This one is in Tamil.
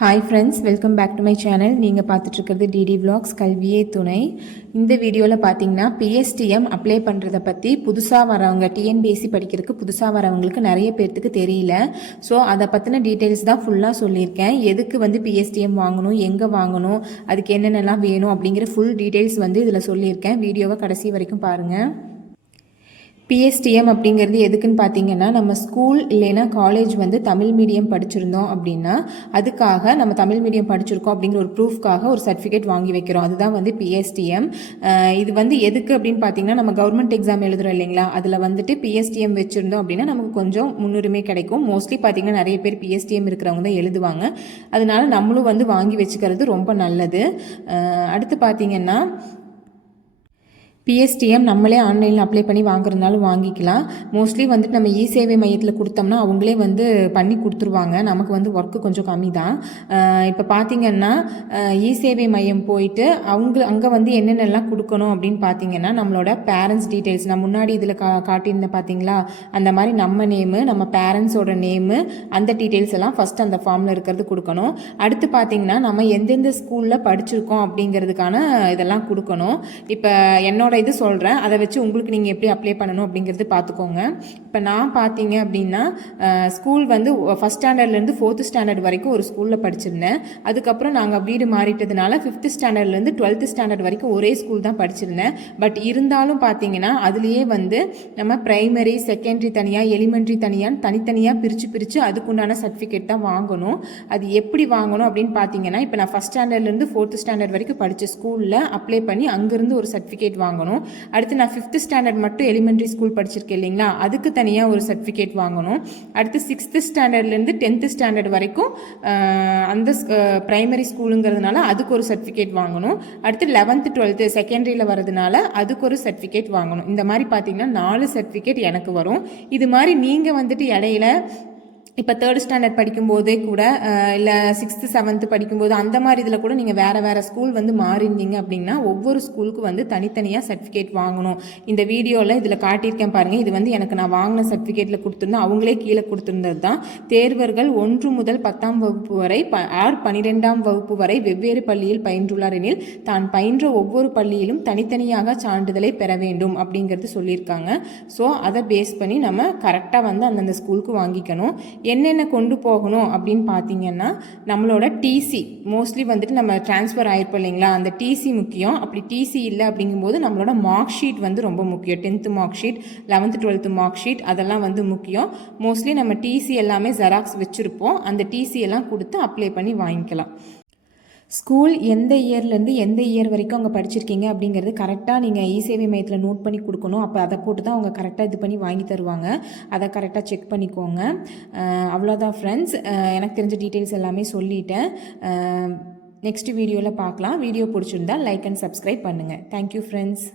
Hi friends, welcome back to my channel. நீங்கள் பார்த்துட்ருக்கிறது டிடி விலாக்ஸ் கல்வியே துணை. இந்த வீடியோவில் பார்த்தீங்கன்னா பிஎஸ்டிஎம் அப்ளை பண்ணுறதை பற்றி புதுசாக வரவங்க, டிஎன்பிஎஸ்சி படிக்கிறதுக்கு புதுசாக வரவங்களுக்கு நிறைய பேர்த்துக்கு தெரியல. ஸோ அதை பற்றின டீட்டெயில்ஸ் தான் ஃபுல்லாக சொல்லியிருக்கேன். எதுக்கு வந்து பிஎஸ்டிஎம் வாங்கணும், எங்கே வாங்கணும், அதுக்கு என்னென்னலாம் வேணும் அப்படிங்கிற ஃபுல் டீட்டெயில்ஸ் வந்து இதில் சொல்லியிருக்கேன். வீடியோவை கடைசி வரைக்கும் பாருங்கள். பிஎஸ்டிஎம் அப்படிங்கிறது எதுக்குன்னு பார்த்தீங்கன்னா, நம்ம ஸ்கூல் இல்லைன்னா காலேஜ் வந்து தமிழ் மீடியம் படிச்சிருந்தோம் அப்படின்னா அதுக்காக நம்ம தமிழ் மீடியம் படிச்சிருக்கோம் அப்படிங்கிற ஒரு ப்ரூஃப்காக ஒரு சர்டிஃபிகேட் வாங்கி வைக்கிறோம். அதுதான் வந்து பிஎஸ்டிஎம். இது வந்து எதுக்கு அப்படின்னு பார்த்தீங்கன்னா, நம்ம கவர்மெண்ட் எக்ஸாம் எழுதுறோம் இல்லைங்களா, அதில் வந்துட்டு பிஎஸ்டிஎம் வச்சுருந்தோம் அப்படின்னா நமக்கு கொஞ்சம் முன்னுரிமை கிடைக்கும். மோஸ்ட்லி பார்த்தீங்கன்னா நிறைய பேர் பிஎஸ்டிஎம் இருக்கிறவங்க தான் எழுதுவாங்க. அதனால நம்மளும் வந்து வாங்கி வச்சுக்கிறது ரொம்ப நல்லது. அடுத்து பார்த்தீங்கன்னா, பிஎஸ்டிஎம் நம்மளே ஆன்லைனில் அப்ளை பண்ணி வாங்குறதுனாலும் வாங்கிக்கலாம். மோஸ்ட்லி வந்துட்டு நம்ம இ சேவை மையத்தில் கொடுத்தோம்னா அவங்களே வந்து பண்ணி கொடுத்துருவாங்க. நமக்கு வந்து ஒர்க்கு கொஞ்சம் கம்மி தான். இப்போ பார்த்தீங்கன்னா இ சேவை மையம் போயிட்டு அங்கே வந்து என்னென்னலாம் கொடுக்கணும் அப்படின்னு பார்த்தீங்கன்னா, நம்மளோட பேரண்ட்ஸ் டீட்டெயில்ஸ் நான் முன்னாடி இதில் காட்டியிருந்தேன் பார்த்தீங்களா, அந்த மாதிரி நம்ம நேமு, நம்ம பேரண்ட்ஸோட நேமு, அந்த டீட்டெயில்ஸ் எல்லாம் ஃபஸ்ட் அந்த ஃபார்மில் இருக்கிறது கொடுக்கணும். அடுத்து பார்த்தீங்கன்னா நம்ம எந்தெந்த ஸ்கூலில் படிச்சிருக்கோம் அப்படிங்கிறதுக்கான இதெல்லாம் கொடுக்கணும். இப்போ என்னோட இது சொல்கிறேன், அதை வச்சு உங்களுக்கு நீங்கள் எப்படி அப்ளை பண்ணணும் அப்படிங்கிறது பார்த்துக்கோங்க. இப்போ நான் பார்த்தீங்க அப்படின்னா ஸ்கூல் வந்து ஃபஸ்ட் ஸ்டாண்டர்ட்லேருந்து 4th ஸ்டாண்டர்ட் வரைக்கும் ஒரு ஸ்கூலில் படிச்சிருந்தேன். அதுக்கப்புறம் நாங்கள் வீடு மாறிட்டதுனால 5th ஸ்டாண்டர்ட்லேருந்து 12th ஸ்டாண்டர்ட் வரைக்கும் ஒரே ஸ்கூல் தான் படிச்சிருந்தேன். பட் இருந்தாலும் பார்த்தீங்கன்னா அதுலேயே வந்து நம்ம ப்ரைமரி, செகண்டரி தனியாக, எலிமெண்ட்ரி தனித்தனியாக பிரித்து அதுக்குண்டான சர்டிஃபிகேட் தான் வாங்கணும். அது எப்படி வாங்கணும் அப்படின்னு பார்த்தீங்கன்னா, இப்போ நான் ஃபஸ்ட் ஸ்டாண்டர்ட்லேருந்து 4th ஸ்டாண்டர்ட் வரைக்கும் படித்த ஸ்கூலில் அப்ளை பண்ணி அங்கேருந்து ஒரு சர்டிஃபிகேட் வாங்கணும். அடுத்து நான் 5th ஸ்டாண்டர்ட் மட்டும் எலிமெண்ட்ரி ஸ்கூல் படிச்சிருக்கேன் இல்லைங்களா, அதுக்கு தனியாக ஒரு சர்டிஃபிகேட் வாங்கணும். அடுத்து 6th ஸ்டாண்டர்ட்லேருந்து 10th ஸ்டாண்டர்ட் வரைக்கும் அந்த பிரைமரி ஸ்கூலுங்கிறதுனால அதுக்கு ஒரு சர்டிஃபிகேட் வாங்கணும். அடுத்து 11th 12th செகண்டரியில் வரதுனால அதுக்கு ஒரு சர்டிஃபிகேட் வாங்கணும். இந்த மாதிரி பார்த்தீங்கன்னா 4 சர்டிஃபிகேட் எனக்கு வரும். இது மாதிரி நீங்கள் வந்துட்டு இடையில இப்போ 3rd ஸ்டாண்டர்ட் படிக்கும்போதே கூட இல்லை 6th 7th படிக்கும்போது அந்த மாதிரி இதில் கூட நீங்கள் வேறு ஸ்கூல் வந்து மாறிருந்தீங்க அப்படின்னா ஒவ்வொரு ஸ்கூலுக்கு வந்து தனித்தனியாக சர்டிஃபிகேட் வாங்கணும். இந்த வீடியோவில் இதில் காட்டியிருக்கேன் பாருங்கள். இது வந்து எனக்கு நான் வாங்கின சர்டிஃபிகேட்டில் கொடுத்துருந்தேன், அவங்களே கீழே கொடுத்துருந்தது தான். தேர்வர்கள் 1 முதல் 10ஆம் வகுப்பு வரை 12ஆம் வகுப்பு வரை வெவ்வேறு பள்ளியில் பயின்றுள்ளார் எனில் தான் பயின்ற ஒவ்வொரு பள்ளியிலும் தனித்தனியாக சான்றிதழை பெற வேண்டும் அப்படிங்கிறது சொல்லியிருக்காங்க. ஸோ அதை பேஸ் பண்ணி நம்ம கரெக்டாக வந்து அந்தந்த ஸ்கூலுக்கு வாங்கிக்கணும். என்னென்ன கொண்டு போகணும் அப்படின்னு பார்த்தீங்கன்னா, நம்மளோட டிசி மோஸ்ட்லி வந்துட்டு நம்ம ட்ரான்ஸ்ஃபர் ஆகிருப்போம் இல்லைங்களா, அந்த டிசி முக்கியம். அப்படி டிசி இல்லை அப்படிங்கும்போது நம்மளோட மார்க் ஷீட் வந்து ரொம்ப முக்கியம். 10th mark sheet, 11th 12th mark sheet அதெல்லாம் வந்து முக்கியம். மோஸ்ட்லி நம்ம டிசி எல்லாமே ஜெராக்ஸ் வச்சுருப்போம். அந்த டிசி எல்லாம் கொடுத்து அப்ளை பண்ணி வாங்கிக்கலாம். ஸ்கூல் எந்த இயர்லேருந்து எந்த இயர் வரைக்கும் அவங்க படிச்சிருக்கீங்க அப்படிங்கிறது கரெக்டாக நீங்கள் இ சேவை மையத்தில் நோட் பண்ணி கொடுக்கணும். அப்போ அதை போட்டு தான் அவங்க கரெக்டாக இது பண்ணி வாங்கி தருவாங்க. அதை கரெக்டாக செக் பண்ணிக்கோங்க. அவ்வளோதான் ஃப்ரெண்ட்ஸ், எனக்கு தெரிஞ்ச டீட்டெயில்ஸ் எல்லாமே சொல்லிட்டேன். நெக்ஸ்ட் வீடியோவில் பார்க்கலாம். வீடியோ பிடிச்சிருந்தா லைக் அண்ட் சப்ஸ்கிரைப் பண்ணுங்கள். Thank you friends.